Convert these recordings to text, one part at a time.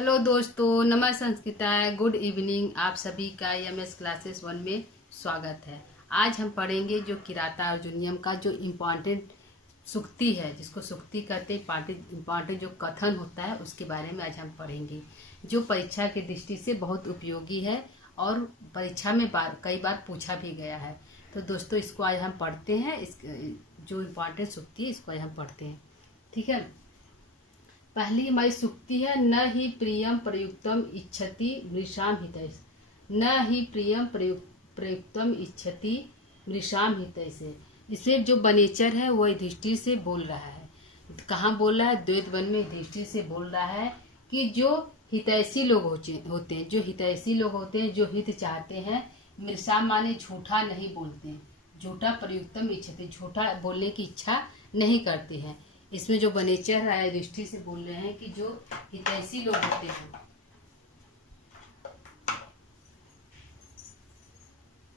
Hello दोस्तों, नमः संस्कृताय, गुड इवनिंग। आप सभी का एमएस क्लासेस 1 में स्वागत है। आज हम पढ़ेंगे जो किराता अर्जुनियम का जो इम्पॉर्टेंट सूक्ति है, जिसको सूक्ति कहते हैं, इम्पॉर्टेंट जो कथन होता है उसके बारे में आज हम पढ़ेंगे, जो परीक्षा की दृष्टि से बहुत उपयोगी है और परीक्षा में कई बार पूछा भी गया है। तो दोस्तों, इसको आज हम पढ़ते हैं। इस जो इम्पॉर्टेंट सूक्ति है इसको आज हम पढ़ते हैं, ठीक है। पहली हमारी सूक्ति है, न ही प्रियम प्रयुक्तम इच्छति मृषाम हितैष। न ही प्रियम प्रयुक्तम इच्छति मृषाम हितैष। इसमें जो बनेचर है वो युधिष्ठिर से बोल रहा है। कहाँ बोल रहा है? द्वैत वन में युधिष्ठिर से बोल रहा है कि जो हितैषी लोग होते हैं, जो हितैषी लोग होते हैं, जो हित चाहते हैं, मृषाम माने झूठा नहीं बोलते हैं, झूठा प्रयुक्तम इच्छति, झूठा बोलने की इच्छा नहीं करते हैं। इसमें जो बनेचर है युधिष्ठिर से बोल रहे हैं कि जो हितैषी लोग होते हैं,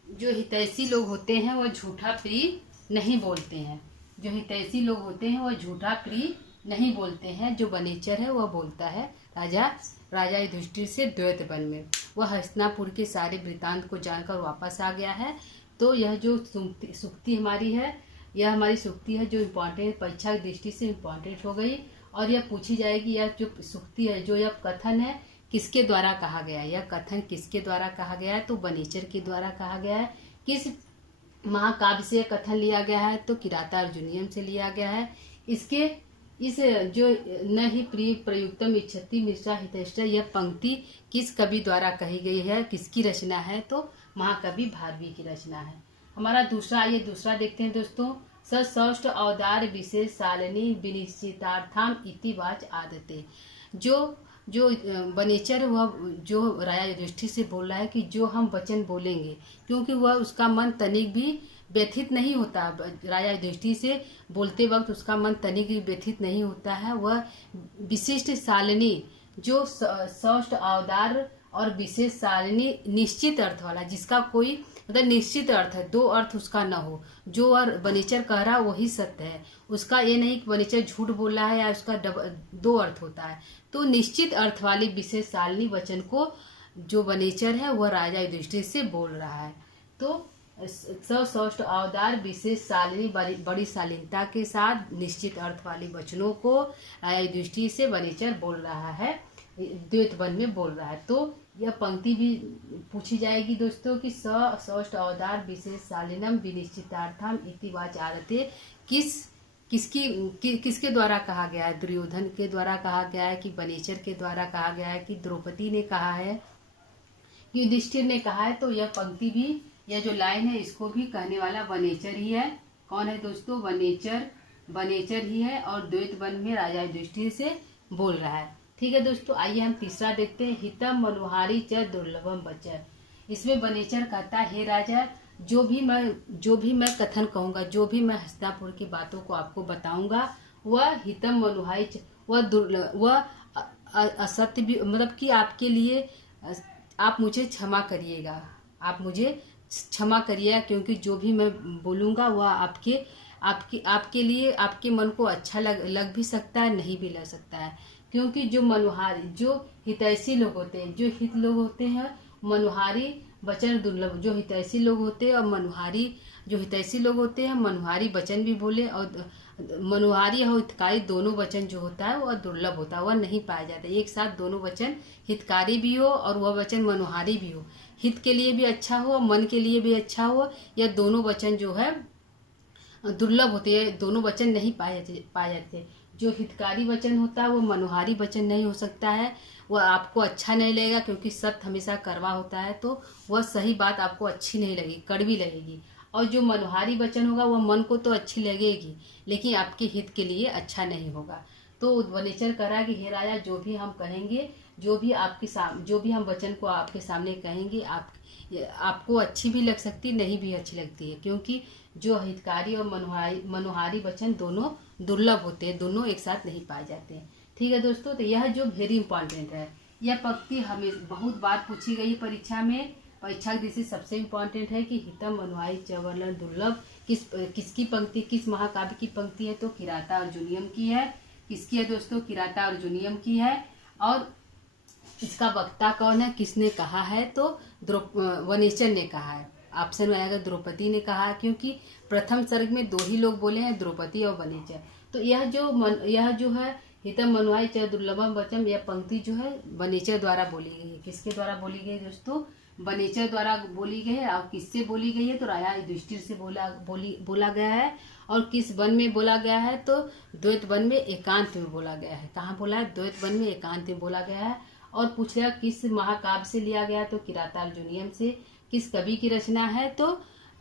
जो हितैषी लोग होते हैं वह झूठा प्रिय नहीं बोलते हैं। जो हितैषी लोग होते हैं वह झूठा प्रिय नहीं बोलते हैं। जो बनेचर है वह बोलता है राजा युधिष्ठिर से द्वैत वन में। वह हस्तिनापुर के सारे वृतांत को जानकर वापस आ गया है। तो यह जो सूक्ति हमारी है, यह हमारी सूक्ति है जो इम्पोर्टेंट, परीक्षा की दृष्टि से इम्पोर्टेंट हो गई और यह पूछी जाएगी। यह जो सूक्ति है, जो यह कथन है, किसके द्वारा कहा गया है? यह कथन किसके द्वारा कहा गया है? तो बनेचर के द्वारा कहा गया है। किस महाकाव्य से कथन लिया गया है? तो किराता अर्जुनियम से लिया गया है। इस जो न ही प्रिय प्रयुक्तम इच्छति मृषा हितैष, यह पंक्ति किस कवि द्वारा कही गई है, किसकी रचना है? तो महाकवि भारवी की रचना है। हमारा दूसरा देखते हैं दोस्तों। सौष्ठ अवतार विशेष सालिनी विनिश्चितार्थाम इति वाच आदते। जो बनेचर वह जो राजा युधिष्ठिर से बोल रहा है कि जो हम वचन बोलेंगे, क्योंकि वह उसका मन तनिक भी व्यथित नहीं होता। राजा युधिष्ठिर से बोलते वक्त उसका मन तनिक भी व्यथित नहीं होता है। वह विशिष्ट सालिनी, जो सौष्ठ अवतार और विशेष सालिनी, निश्चित अर्थ वाला, जिसका कोई मतलब निश्चित अर्थ है, दो अर्थ उसका न हो। जो बनेचर कह रहा है वही सत्य है। उसका ये नहीं कि बनेचर झूठ बोल रहा है या उसका दो अर्थ होता है। तो निश्चित अर्थ वाली विशेष सालिनी वचन को जो बनेचर है वह राजा युधिष्ठिर से बोल रहा है। तो सौष्ठ अवतार विशेष सालिनी, बड़ी शालीनता के साथ निश्चित अर्थ वाली वचनों को राजा युधिष्ठिर से बनेचर बोल रहा है, द्वैत वन में बोल रहा है। तो यह पंक्ति भी पूछी जाएगी दोस्तों कि सौष्ठ अवतार विशेष शालिनम विनिश्चितार्थम इति वाच आदते किसके द्वारा कहा गया है? दुर्योधन के द्वारा कहा गया है कि बनेचर के द्वारा कहा गया है कि द्रौपदी ने कहा है, युधिष्ठिर ने कहा है? तो यह पंक्ति भी, यह जो लाइन है, इसको भी कहने वाला बनेचर ही है। कौन है दोस्तों? बनेचर ही है और द्वैत वन में राजा युधिष्ठिर से बोल रहा है। ठीक है दोस्तों, आइए हम तीसरा देखते हैं। हितम मनुहारी च दुर्लभम वचन। इसमें बनेचर कहता है, हे राजा, जो भी मैं कथन कहूंगा, जो भी मैं हस्तिनापुर की बातों को आपको बताऊंगा, वह हितम मनुहारी, वह असत्य भी, मतलब कि आपके लिए आप मुझे क्षमा करिएगा, आप मुझे क्षमा करिएगा, क्योंकि जो भी मैं बोलूंगा वह आपके लिए, आपके मन को अच्छा लग भी सकता है, नहीं भी लग सकता है। क्योंकि जो मनुहारी, जो हितैषी लोग होते हैं, जो हित लोग होते हैं, मनुहारी वचन दुर्लभ, जो हितैषी लोग होते हैं और मनुहारी, जो हितैषी लोग होते हैं मनुहारी वचन भी बोले, और मनुहारी और हितकारी दोनों वचन जो होता है वह दुर्लभ होता है, वह नहीं पाया जाता। एक साथ दोनों वचन, हितकारी भी हो और वह वचन मनुहारी भी हो, हित के लिए भी अच्छा हो, मन के लिए भी अच्छा हो, यह दोनों वचन जो है दुर्लभ होते हैं, दोनों वचन नहीं पाए जाते। जो हितकारी वचन होता है वो मनुहारी वचन नहीं हो सकता है, वह आपको अच्छा नहीं लगेगा, क्योंकि सत्य हमेशा कड़वा होता है, तो वह सही बात आपको अच्छी नहीं लगेगी, कड़वी लगेगी। और जो मनुहारी वचन होगा वह मन को तो अच्छी लगेगी, लेकिन आपके हित के लिए अच्छा नहीं होगा। तो बनेचर कह रहा है कि हे राजा, जो भी हम कहेंगे, जो भी हम वचन को आपके सामने कहेंगे, आपको अच्छी भी लग सकती, नहीं भी अच्छी लगती है, क्योंकि जो हितकारी और मनुहारी वचन दोनों दुर्लभ होते हैं, दोनों एक साथ नहीं पाए जाते हैं। ठीक है दोस्तों, तो यह जो वेरी इंपॉर्टेंट है, यह पंक्ति हमें बहुत बार पूछी गई परीक्षा में। परीक्षा की दृष्टि सबसे इम्पोर्टेंट है कि हितम मनुहारी चवर्णन दुर्लभ किसकी पंक्ति, किस महाकाव्य की पंक्ति है? तो किराता अर्जुनियम की है। किसकी है दोस्तों? किराता अर्जुनियम की है। और इसका वक्ता कौन है, किसने कहा है, तो वनेचर ने कहा है। ऑप्शन में आएगा द्रौपदी ने कहा, क्योंकि प्रथम सर्ग में 2 ही लोग बोले हैं, द्रौपदी और वनेचर। तो यह जो है हितम मनुआई च दुर्लभम वचम, यह पंक्ति जो है वनेचर द्वारा बोली गई है। किसके द्वारा बोली गई है दोस्तों, वनेचर द्वारा बोली गई है। और किससे बोली गई है, तो राजा युधिष्ठिर से बोला गया है। और किस वन में बोला गया है, तो द्वैत वन में एकांत में बोला गया है। कहाँ बोला है, द्वैत वन में एकांत में बोला गया है। और पूछा किस महाकाव्य से लिया गया, तो किरातार्जुनीयम से। किस कवि की रचना है, तो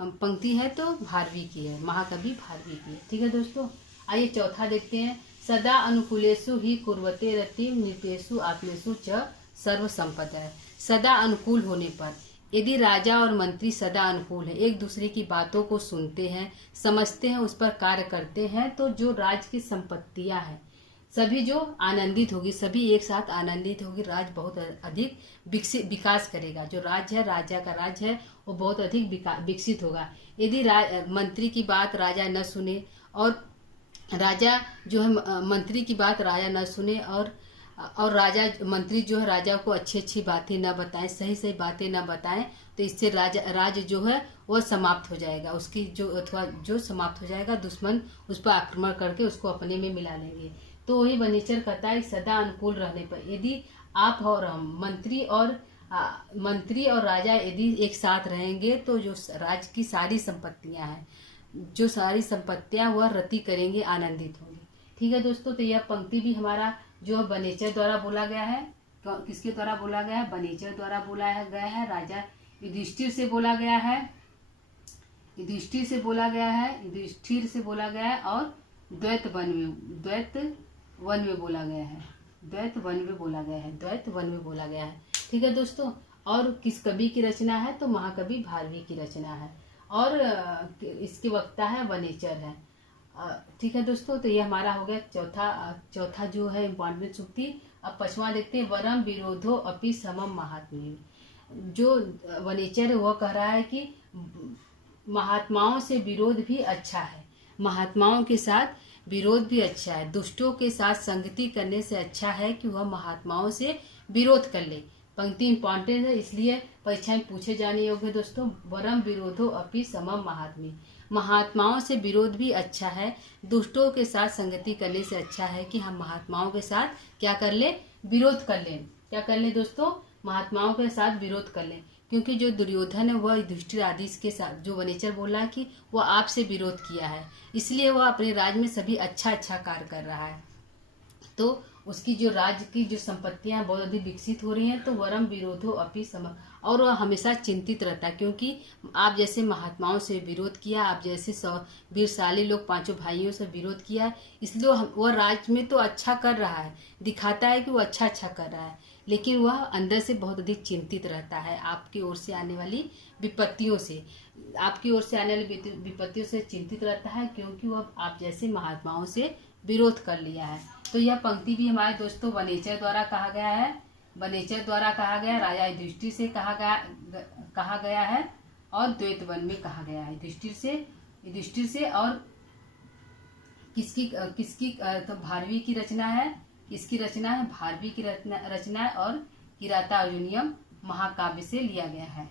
पंक्ति है तो भारवी की है, महाकवि भारवी की है। ठीक है दोस्तों, आइए चौथा देखते हैं। सदा अनुकूलेषु ही कुर्वते रतिम नृपेषु आत्मेषु च सर्व संपदा है। सदा अनुकूल होने पर, यदि राजा और मंत्री सदा अनुकूल है, एक दूसरे की बातों को सुनते हैं, समझते हैं, उस पर कार्य करते हैं, तो जो राज्य की संपत्तियां हैं सभी जो आनंदित होगी, सभी एक साथ आनंदित होगी, राज्य बहुत अधिक विकास करेगा। जो राज्य है, राजा का राज्य है, वो बहुत अधिक विकसित होगा। यदि मंत्री की बात राजा न सुने, और राजा जो है मंत्री की बात राजा न सुने, और राजा मंत्री जो है राजा को अच्छी अच्छी बातें न बताएं, सही सही बातें न बताएं, तो इससे राज्य जो है वह समाप्त हो जाएगा। उसकी जो समाप्त हो जाएगा, दुश्मन उस पर आक्रमण करके उसको अपने में मिला लेंगे। तो वही वनेचर कहता है, सदा अनुकूल रहने पर, यदि आप और हम मंत्री और राजा यदि एक साथ रहेंगे, तो जो राज्य की सारी संपत्तियां हैं, जो सारी संपत्तियां वह रति करेंगे, आनंदित होंगे। ठीक है दोस्तों, तो यह पंक्ति भी हमारा जो वनेचर द्वारा बोला गया है। किसके द्वारा बोला गया है, वनेचर द्वारा बोला गया है। राजा युधिष्ठिर से बोला गया है, युधिष्ठिर से बोला गया है। और द्वैत वन में बोला गया है। ठीक है दोस्तों, और किस कवि की रचना है, तो महाकवि भारवी की रचना है। और इसके वक्ता है वनेचर है। ठीक है दोस्तों, तो ये हमारा हो गया चौथा जो है इम्पॉर्टेंट सूक्ति। अब 5वां देखते हैं, वरम विरोधो अपि समम महात्म्य। जो वनेचर है वह कह रहा है कि महात्माओं से विरोध भी अच्छा है, महात्माओं के साथ विरोध भी अच्छा है। दुष्टों के साथ संगति करने से अच्छा है कि वह महात्माओं से विरोध कर ले। पंक्ति इंपॉर्टेंट है, इसलिए परीक्षा में पूछे जाने योग्य है दोस्तों। वरम विरोधो अपि समम महात्म्य, महात्माओं से विरोध भी अच्छा है, दुष्टों के साथ संगति करने से अच्छा है कि हम महात्माओं के साथ क्या कर ले, विरोध कर लें। क्या कर ले दोस्तों, महात्माओं के साथ विरोध कर लें। क्योंकि जो दुर्योधन है वह युधिष्ठिर आदि के साथ, जो वनेचर बोला है कि वह आपसे विरोध किया है, इसलिए वह अपने राज्य में सभी अच्छा कार्य कर रहा है। तो उसकी जो राज्य की जो संपत्तियां बहुत अधिक विकसित हो रही हैं, तो वरम विरोधो अपि सम, और वह हमेशा चिंतित रहता है। क्योंकि आप जैसे महात्माओं से विरोध किया, आप जैसे वीरशाली लोग 5 भाइयों से विरोध किया, इसलिए वह राज्य में तो अच्छा कर रहा है, दिखाता है कि वो अच्छा कर रहा है, लेकिन वह अंदर से बहुत अधिक चिंतित रहता है आपकी ओर से आने वाली विपत्तियों से। चिंतित रहता है, क्योंकि वह आप जैसे महात्माओं से विरोध कर लिया है। तो यह पंक्ति भी हमारे दोस्तों वनेचर द्वारा कहा गया है। राजा युधिष्ठिर से कहा गया है, और द्वैत वन में कहा गया है। युधिष्ठिर से और किसकी तो भारवी की रचना है। किसकी रचना है, भारवी की रचना है, और किरातार्जुनीयम महाकाव्य से लिया गया है।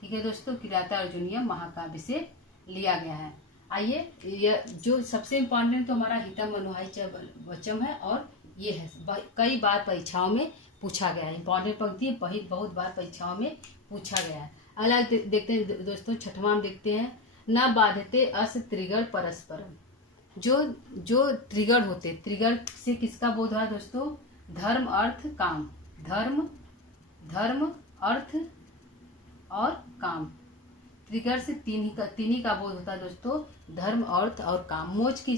ठीक है दोस्तों, किरातार्जुनीयम महाकाव्य से लिया गया है। आइए, यह जो सबसे इम्पोर्टेंट तो हमारा हितम मनुआई च वचम है, और ये है कई बार परीक्षाओं में पूछा गया है। इम्पोर्टेंट पंक्ति है, बहुत बार परीक्षाओं में पूछा गया है। अलग देखते हैं दोस्तों, 6वां में देखते हैं, न बाधते अस त्रिगण परस्परम। जो त्रिगण होते, त्रिगण से किसका बोध है दोस्तों, धर्म अर्थ काम। धर्म अर्थ और काम, त्रिगण से तीन ही का बोध होता है दोस्तों, धर्म अर्थ और काम। मोक्ष की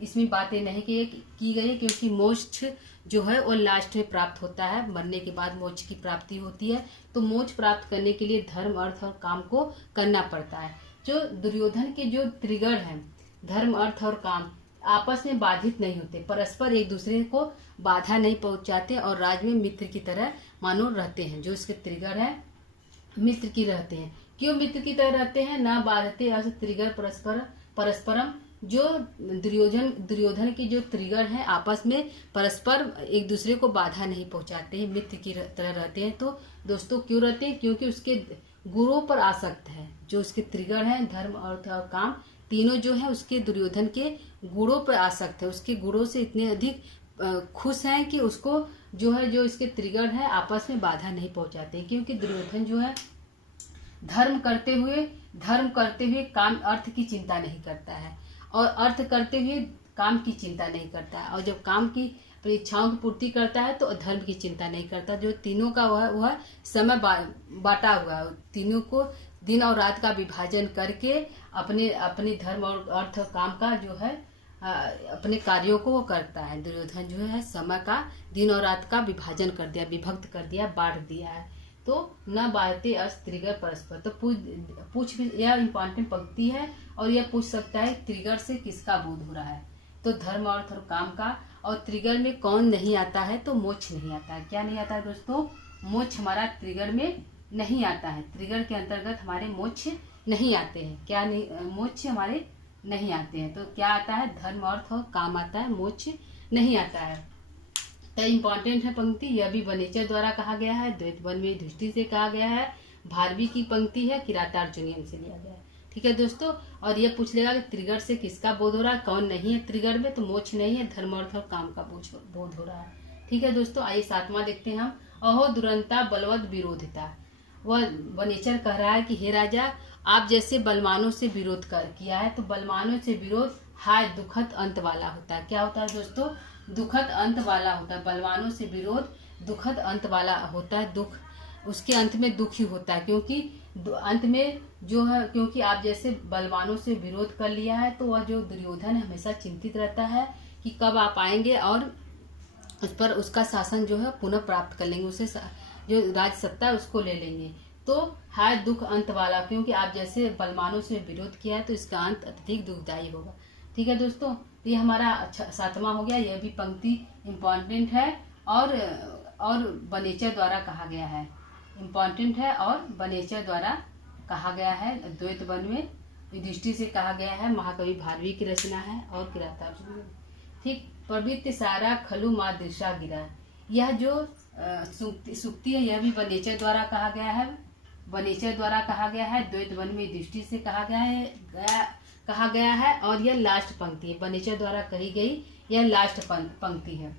इसमें बातें नहीं की गई, क्योंकि मोक्ष जो है वो लास्ट में प्राप्त होता है, मरने के बाद मोक्ष की प्राप्ति होती है। तो मोक्ष प्राप्त करने के लिए धर्म अर्थ और काम को करना पड़ता है। जो दुर्योधन के जो त्रिगण हैं, धर्म अर्थ और काम, आपस में बाधित नहीं होते, परस्पर एक दूसरे को बाधा नहीं पहुंचाते, और राज्य में मित्र की तरह मानो रहते हैं। जो इसके त्रिगण है मित्र की रहते हैं। क्यों मित्र की तरह रहते हैं, न बाधते अस त्रिगण परस्परम, जो दुर्योधन की जो त्रिगण है आपस में परस्पर एक दूसरे को बाधा नहीं पहुंचाते हैं, मित्र की तरह रहते हैं। तो दोस्तों क्यों रहते हैं? क्योंकि उसके गुणों पर आसक्त है। जो उसके त्रिगण है, धर्म अर्थ और काम, तीनों जो है उसके दुर्योधन के गुणों पर आसक्त है। उसके गुणों से इतने अधिक खुश हैं कि उसको जो है, जो इसके त्रिगण है आपस में बाधा नहीं पहुंचाते। क्योंकि दुर्योधन जो है धर्म करते हुए काम अर्थ की चिंता नहीं करता है, और अर्थ करते हुए काम की चिंता नहीं करता है, और जब काम की इच्छाओं की पूर्ति करता है तो धर्म की चिंता नहीं करता। जो तीनों का वह समय बांटा हुआ है, तीनों को दिन और रात का विभाजन करके अपने धर्म और अर्थ काम का जो है अपने कार्यों को वो करता है। दुर्योधन जो है समय का दिन और रात का विभाजन कर दिया, विभक्त कर दिया, बांट दिया है। तो न बाधते अस त्रिगण परस्पर। तो पूछ यह इम्पोर्टेंट पंक्ति है, और यह पूछ सकता है त्रिगण से किसका बोध हो रहा है? तो धर्म अर्थ और काम का। और त्रिगण में कौन नहीं आता है? तो मोक्ष नहीं आता है। क्या नहीं आता है दोस्तों? मोक्ष हमारा त्रिगण में नहीं आता है। त्रिगण के अंतर्गत हमारे मोक्ष नहीं आते हैं। क्या नहीं? मोक्ष हमारे नहीं आते हैं। तो क्या आता है? धर्म अर्थ और काम आता है, मोक्ष नहीं आता है। तो इम्पोर्टेंट है पंक्ति। यह भी वनेचर द्वारा कहा गया है, द्वैत वन में युधिष्ठिर से कहा गया है, भारवी की पंक्ति है, किरातार्जुनीयम से लिया गया है। ठीक है दोस्तों। और यह पूछ लेगा कि त्रिगण से किसका बोध हो रहा है, कौन नहीं है त्रिगण में? तो मोक्ष नहीं है, धर्म अर्थ और काम का बोध हो रहा है। ठीक है दोस्तों। आइए 7वां देखते हैं हम। अहो दुरंता बलवत विरोधिता। वह वनेचर कह रहा है कि हे राजा, आप जैसे बलवानों से विरोध किया है, तो बलवानों से विरोध हाय दुखद अंत वाला होता है। क्या होता है दोस्तों? दुखद अंत वाला होता है। बलवानों से विरोध दुखद अंत वाला होता है। दुख, उसके अंत में दुख ही होता है। क्योंकि अंत में जो है, क्योंकि आप जैसे बलवानों से विरोध कर लिया है, तो वह जो दुर्योधन है हमेशा चिंतित रहता है कि कब आप आएंगे और उस पर उसका शासन जो है पुनः प्राप्त कर लेंगे, उसे जो राज सत्ता है उसको ले लेंगे। तो हाय दुख अंत वाला, क्योंकि आप जैसे बलवानों से विरोध किया है तो इसका अंत अत्यधिक दुखदायी होगा। ठीक है दोस्तों। तो ये हमारा 7वां हो गया। यह भी पंक्ति इम्पोर्टेंट है, और वनेचर द्वारा कहा गया है। इम्पोर्टेंट है और वनेचर द्वारा कहा गया है। द्वैत वन में युधिष्ठिर से कहा गया है, महाकवि भारवी की रचना है, और किरातार्जुनीयम। ठीक। प्रवृत्ति सारा खलु माँ दिशा गिरा। यह जो सूक्ति है, यह भी वनेचर द्वारा कहा गया है। वनेचर द्वारा कहा गया है, द्वैत वन में युधिष्ठिर से कहा गया है, और यह लास्ट पंक्ति है। वनेचर द्वारा कही गई यह लास्ट पंक्ति है।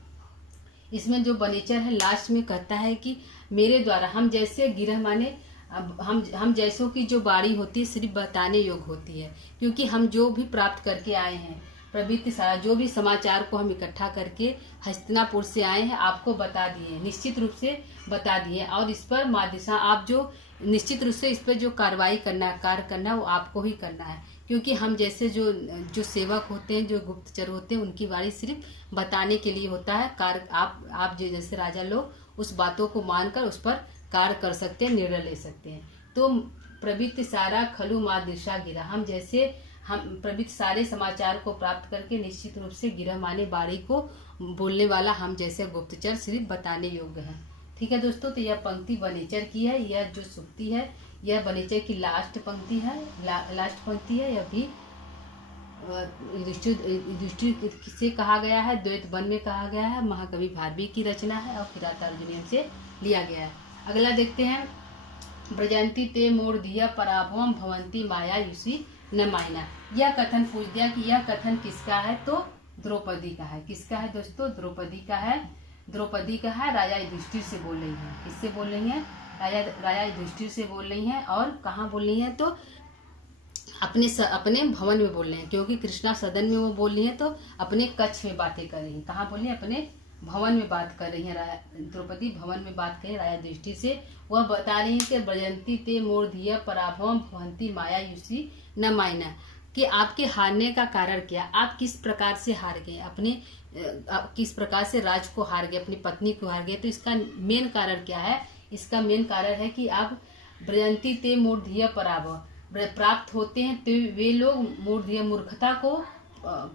इसमें जो वनेचर है लास्ट में कहता है कि मेरे द्वारा, हम जैसे गिरह माने हम जैसों की जो बारी होती है सिर्फ बताने योग्य होती है। क्योंकि हम जो भी प्राप्त करके आए हैं, प्रवृत्ति सारा जो भी समाचार को हम इकट्ठा करके हस्तिनापुर से आए हैं, आपको बता दिए, निश्चित रूप से बता दिए। और इस पर मादिशा, आप जो निश्चित रूप से इस पर जो कार्रवाई करना है, कार्य करना है, वो आपको ही करना है। क्योंकि हम जैसे जो सेवक होते हैं, जो गुप्तचर होते हैं, उनकी बारी सिर्फ बताने के लिए होता है। कार्य आप जैसे राजा लोग उस बातों को मानकर उस पर कार्य कर सकते हैं, निर्णय ले सकते हैं। तो प्रवृत्ति सारा खलु माँ दिशा गिरा। हम प्रवृत्ति सारे समाचार को प्राप्त करके निश्चित रूप से गिरह माने बारी को बोलने वाला हम जैसे गुप्तचर सिर्फ बताने योग्य है। ठीक है दोस्तों। तो यह पंक्ति वनेचर की है। यह जो सूक्ति है यह वनेचर की लास्ट पंक्ति है, लास्ट पंक्ति है। यह भी युधिष्ठिर से कहा गया है, द्वैत वन में कहा गया है, महाकवि भारवी की रचना है, और किरातार्जुनीयम से लिया गया है। अगला देखते हैं। ब्रजंती ते मूर्धिया पराभवम भवंती माया युषि न मायना। यह कथन पूछ दिया कि यह कथन किसका है? तो द्रौपदी का है। किसका है दोस्तों? द्रौपदी का है। द्रौपदी का है, राजा युधिष्ठिर से बोल रही है। किससे बोल रही है? राजा युधिष्ठिर से बोल रही हैं। और कहाँ बोल रही हैं? तो अपने भवन में बोल रहे हैं। क्योंकि कृष्णा सदन में वो बोल रही हैं, तो अपने कक्ष में बातें कर रही हैं। कहाँ बोल रही हैं? अपने भवन में बात कर रही हैं। द्रौपदी भवन में बात कर रही राजा युधिष्ठिर से। वह बता रही है कि ब्रजंती ते मूर्धिया पराभवम भवंती माया युषि न मायना, कि आपके हारने का कारण क्या, आप किस प्रकार से हार गए, किस प्रकार से राज को हार गए, अपनी पत्नी को हार गए। तो इसका मेन कारण क्या है? इसका मेन कारण है कि आप ब्रजंती ते मूर्धिया पराभव, प्राप्त होते हैं तो वे लोग मूर्धिया मूर्खता को,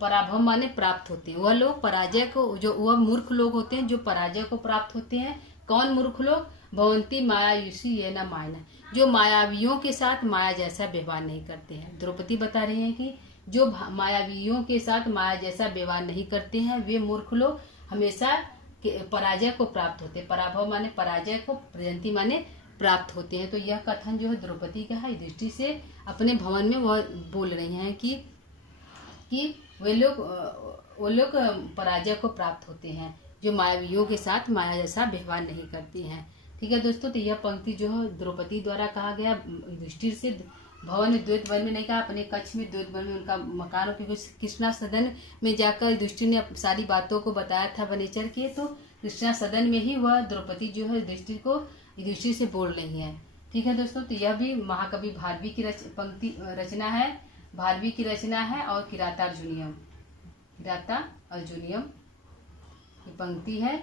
पराभव माने प्राप्त होते हैं। वह लोग पराजय को, जो वह मूर्ख लोग होते हैं जो पराजय को प्राप्त होते हैं। कौन मूर्ख लोग? भवंती माया युषि ये न मायना, जो मायावियों के साथ माया जैसा व्यवहार नहीं करते हैं। द्रौपदी बता रही हैं कि जो मायावियों के साथ माया जैसा व्यवहार नहीं करते हैं वे मूर्ख लोग हमेशा पराजय को प्राप्त होते हैं। पराभव माने पराजय को, प्रजंती माने प्राप्त होते हैं। तो यह कथन जो है द्रौपदी का है, युधिष्ठिर से अपने भवन में वह बोल रही हैं कि वे लोग पराजय को प्राप्त होते हैं जो मायावियों के साथ माया जैसा व्यवहार नहीं करती हैं। ठीक है दोस्तों, तो यह पंक्ति जो है द्रौपदी द्वारा कहा गया युधिष्ठिर से। भवन में, द्वैत वन में नहीं कहा, अपने कक्ष में, द्वैत वन में उनका मकान, क्योंकि कृष्णा सदन में जाकर युधिष्ठिर ने सारी बातों को बताया था वनेचर के। तो कृष्णा सदन में ही वह द्रौपदी जो है युधिष्ठिर से बोल रही है। ठीक है दोस्तों, तो यह भी महाकवि भारवी की पंक्ति रचना है, भारवी की रचना है और किराता अर्जुनियम की पंक्ति है,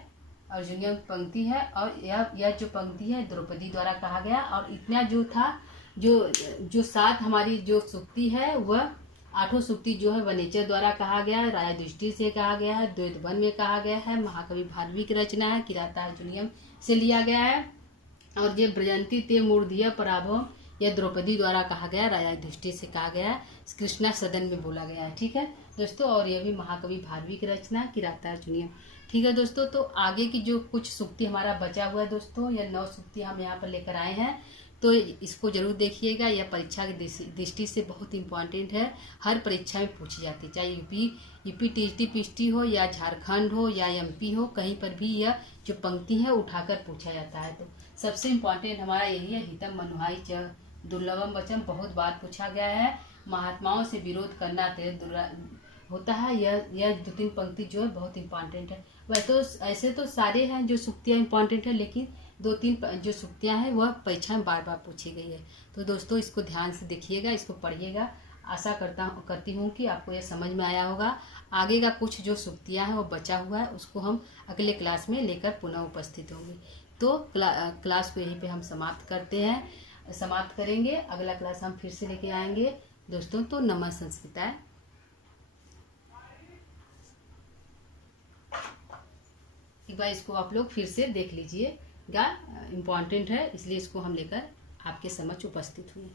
अर्जुनियम पंक्ति है। और यह जो पंक्ति है द्रौपदी द्वारा कहा गया। और इतना जो था, जो 7 हमारी जो सूक्ति है वह 8 सूक्ति जो है वनेचर द्वारा कहा गया है, राजा युधिष्ठिर से कहा गया है, द्वैत वन में कहा गया है, महाकवि भारवी की रचना है, किराता अर्जुनियम से लिया गया है। और ये ब्रजंती ते मूर्धीय पराभव यह द्रौपदी द्वारा कहा गया, राजा युधिष्ठिर से कहा गया, कृष्णा सदन में बोला गया है। ठीक है दोस्तों, और यह भी महाकवि भारवी की रचना किराता अर्जुनियम। ठीक है दोस्तों, तो आगे की जो कुछ सूक्ति हमारा बचा हुआ है दोस्तों, यह 9 सूक्ति हम यहाँ पर लेकर आए हैं, तो इसको जरूर देखिएगा। यह परीक्षा की दृष्टि से बहुत इंपॉर्टेंट है, हर परीक्षा में पूछी जाती है, चाहे यूपी टीटी पीटी हो या झारखंड हो या एमपी हो, कहीं पर भी यह जो पंक्ति है उठाकर पूछा जाता है। तो सबसे इम्पोर्टेंट हमारा यही है, हितम मनुहाई च दुर्लभम वचन, बहुत बार पूछा गया है। महात्माओं से विरोध करना होता है, यह 2-3 पंक्ति जो है बहुत इंपॉर्टेंट है। वैसे तो ऐसे तो सारे हैं जो सूक्तियाँ इंपॉर्टेंट है, लेकिन 2-3 जो सूक्तियाँ हैं वह परीक्षा में बार बार पूछी गई है। तो दोस्तों इसको ध्यान से देखिएगा, इसको पढ़िएगा। आशा करती हूँ कि आपको यह समझ में आया होगा। आगे का कुछ जो सूक्तियाँ हैं वो बचा हुआ है, उसको हम अगले क्लास में लेकर पुनः उपस्थित होंगे। तो क्लास को यहीं पे हम समाप्त करेंगे। अगला क्लास हम फिर से लेके आएंगे दोस्तों। तो नमः संस्कृताय। एक बार इसको आप लोग फिर से देख लीजिएगा, इम्पॉर्टेंट है, इसलिए इसको हम लेकर आपके समक्ष उपस्थित हुए।